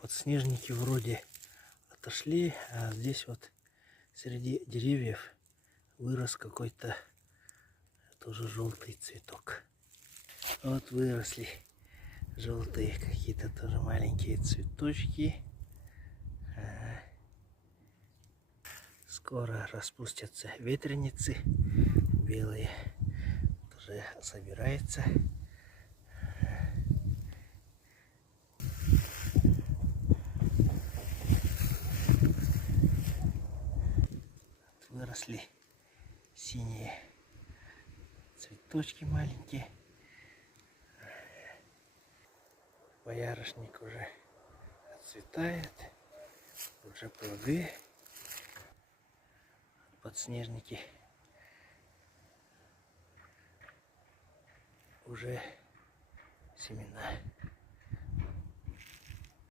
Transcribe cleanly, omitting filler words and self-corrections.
Подснежники вроде отошли, а здесь вот среди деревьев вырос какой-то тоже желтый цветок. Вот выросли желтые какие-то тоже маленькие цветочки. Скоро распустятся ветреницы белые. Уже собирается. Выросли синие цветочки маленькие. Боярышник уже отцветает. Уже плоды. Подснежники уже семена.